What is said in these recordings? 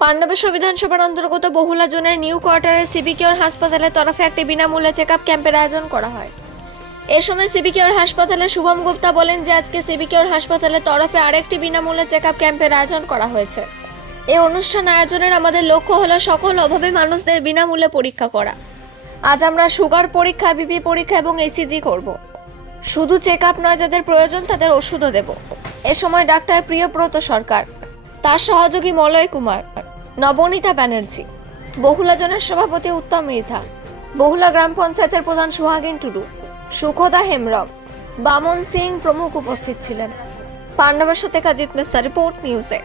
পাণ্ডবেশ্বর বিধানসভার অন্তর্গত বহুলা জোনের নিউ কোয়ার্টারে সিবিকেওর হাসপাতালের তরফে একটি বিনামূল্যে চেকআপ ক্যাম্পের আয়োজন করা হয়। এ সময় সিবিকেওর হাসপাতালের শুভম গুপ্তা বলেন যে আজকে সিবিকেওর হাসপাতালের তরফে আরেকটি বিনামূল্যে চেকআপ ক্যাম্পের আয়োজন করা হয়েছে। এই অনুষ্ঠান আয়োজনের আমাদের লক্ষ্য হলো সকল অভাবী মানুষদের বিনামূল্যে পরীক্ষা করা। আজ আমরা সুগার পরীক্ষা, বিপি পরীক্ষা এবং ইসিজি করব। শুধু চেকআপ নয়, যাদের প্রয়োজন তাদের ওষুধও দেব। এ সময় ডাক্তার প্রিয়ব্রত সরকার, তার সহযোগী মলয় কুমার, নবনীতা ব্যানার্জি, বহুলা জোনের সভাপতি উত্তম মৃধা, বহুলা গ্রাম পঞ্চায়েতের প্রধান সুহাগিন টুডু, সুখদা হেমব্রম, বামন সিং প্রমুখ উপস্থিত ছিলেন। পাণ্ডবেশ্বর থেকে জিৎ মিশ্রা, রিপোর্ট নিউজে।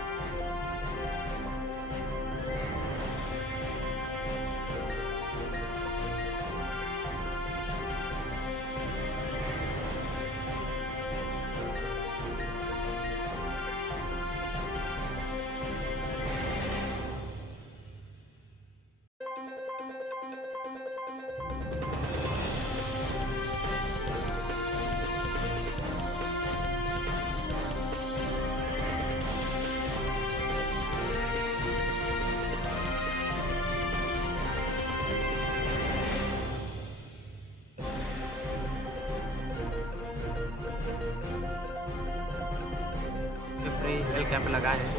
फ्री हेल्थ कैंप लगाए हैं।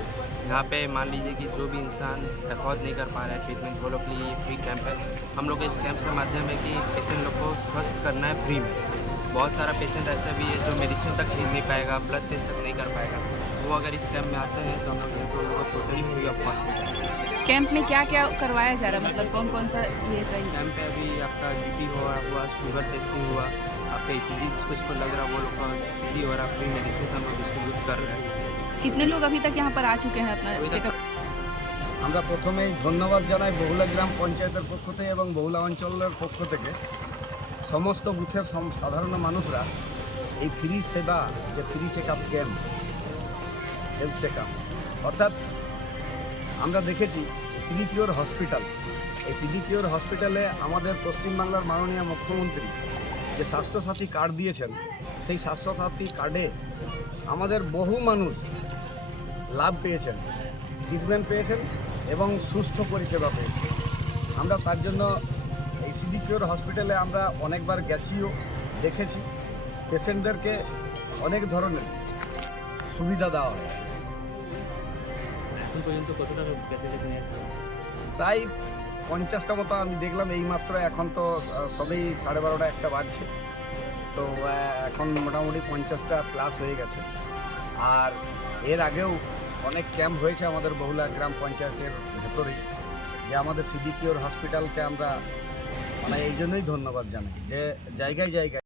यहाँ पे मान लीजिए कि जो भी इंसान अफोर्ड नहीं कर पा रहा है ट्रीटमेंट, वो लोग के लिए फ्री कैंप है। हम लोग इस कैंप से माध्यम है कि पेशेंट लोग को स्वस्थ करना है फ्री में। बहुत सारा पेशेंट ऐसा भी है जो मेडिसिन तक खरीद नहीं पाएगा, ब्लड टेस्ट तक नहीं कर पाएगा। वो अगर इस कैंप में आते हैं तो हम लोग उन लोगों को टोटली फ्री ऑफ कॉस्ट में देंगे। कैंप में क्या क्या करवाया जा रहा है, मतलब कौन कौन सा ये सही? कैंप पे अभी आपका बीपी हुआ, शुगर टेस्टिंग हुआ, आपका ईसीजी जिसको लग रहा है वो लोग का ईसीजी हो रहा, फ्री मेडिसिन हम लोग डिस्ट्रीब्यूट कर रहे हैं। कितने लोग अभी तक यहाँ पर आ चुके हैं अपना चेकअप? আমরা প্রথমেই ধন্যবাদ জানাই বহুলা গ্রাম পঞ্চায়েতের পক্ষ থেকে এবং বহুলা অঞ্চলের পক্ষ থেকে সমস্ত বুথের সাধারণ মানুষরা এই ফ্রি সেবা, যে free checkup camp, health checkup, অর্থাৎ আমরা দেখেছি সিবিকিওর হসপিটাল, এই সিবিকিওর হসপিটালে আমাদের পশ্চিমবাংলার মাননীয় মুখ্যমন্ত্রী যে স্বাস্থ্যসাথী কার্ড দিয়েছেন, সেই স্বাস্থ্যসাথী কার্ডে আমাদের বহু মানুষ লাভ পেয়েছেন, ট্রিটমেন্ট পেয়েছেন এবং সুস্থ পরিষেবা পেয়েছেন। আমরা তার জন্য এই সিবিকিওর হসপিটালে আমরা অনেকবার গেছিও, দেখেছি পেশেন্টদেরকে অনেক ধরনের সুবিধা দেওয়া হয়। এখন পর্যন্ত কতটা ফ্যাসিলিটি নিয়ে আসছে? প্রায় 50টা মতো আমি দেখলাম এইমাত্র। এখন তো সবেই 12:30 একটা বাজছে, তো এখন মোটামুটি 50টা প্লাস হয়ে গেছে। আর এর আগেও অনেক ক্যাম্প হয়েছে আমাদের বহুলা গ্রাম পঞ্চায়েতের ভেতরেই, যে আমাদের সিবিকিওর হসপিটালকে আমরা মানে এই জন্যই ধন্যবাদ জানাই যে জায়গায় জায়গায়